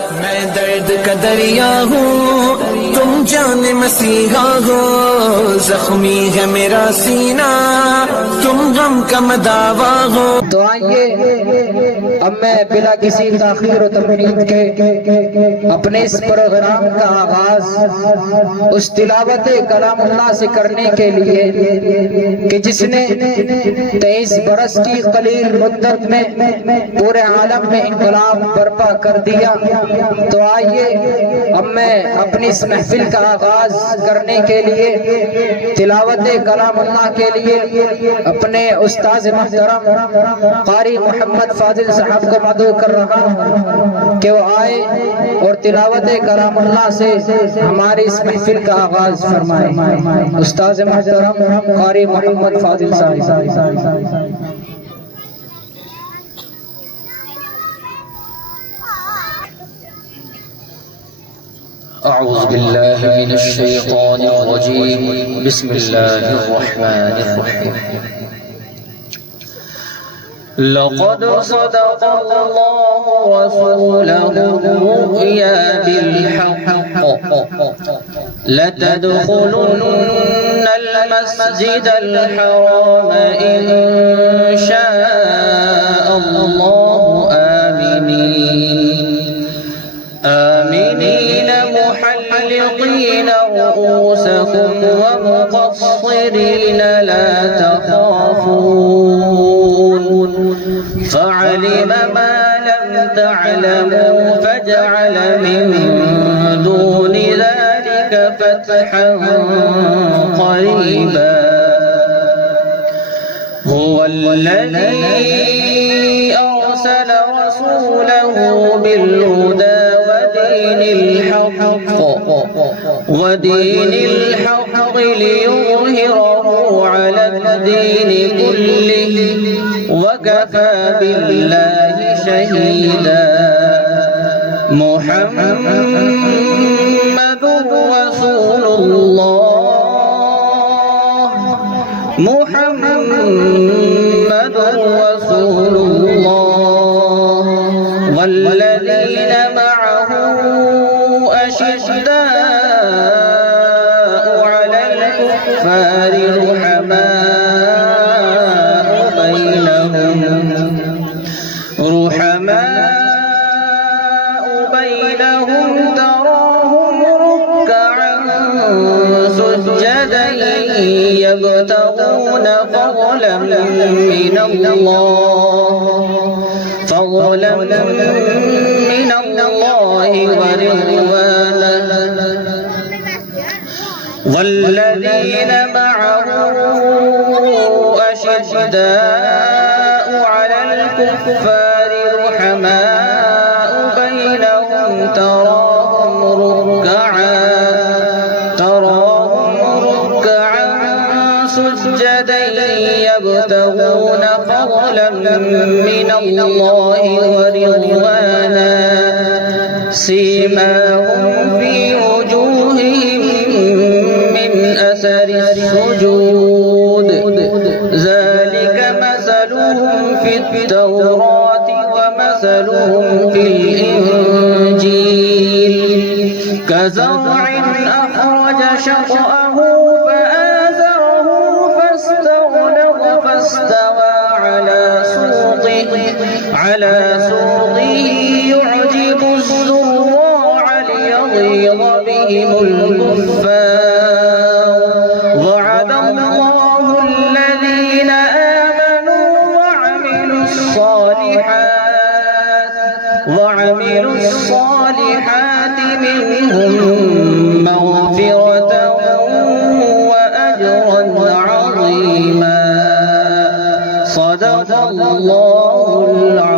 मैं दर्द का दरिया हूँ, तुम जाने मसीहा हो। जख्मी है मेरा सीना, तुम गम का मदावा हो। तो आइए अब मैं बिला किसी ताखीर और तमहीद के अपने इस प्रोग्राम का आगाज उस तिलावत कलामुल्लाह से करने के लिए कि जिसने 23 बरस की कलील मुद्दत में पूरे आलम में इनकलाब बर्पा कर दिया। तो आइए अब मैं अपनी इस महफिल का आगाज करने के लिए तिलावत कलामुल्लाह के लिए अपने उस्ताद मोहतरम कारी मोहम्मद फाजिल साहब को मदऊ कर रहा हूँ कि वो आए और तिलावत कलामुल्लाह से हमारी इस महफिल का आगाज फरमाए। उस्ताद मोहतरम कारी मोहम्मद फाजिल साहब। أعوذ بالله من الشيطان الرجيم بسم الله الرحمن الرحيم لقد صدق الله رسوله الرؤيا بالحق لتدخلن المسجد الحرام إن شاء الله آمنين محلقين رؤوسكم ومقصرين لا تخافون فعلم ما لم تعلموا فجعل من دون ذلك فتحا قريبا هو الذي أرسل رسوله بالهدى ودين الحق ليظهره على الدين كله وكفى بالله شهيدا محمد رسول الله محمد رسول الله والذين معه أشداء على الكفار رحماء بينهم تراهم ركعا سجدا يبتغون فضلا من الله ورضوانا والذين معه أشداء على الكفار رحماء بينهم تراهم ركعا سجدا يبتغون فضلا من الله ورضوانا سيماهم في وجوههم من أثر السجود ذلك مثلهم في التوراة ومثلهم في الإنجيل كزرع أخرج شطأه فآزره فاستغلظ فاستوى على سوقه يعجب الزراع ليغيظ بهم الكفار وعد الله الذين آمنوا وعملوا الصالحات منهم مغفرة وأجرا عظيما صدق الله العظيم.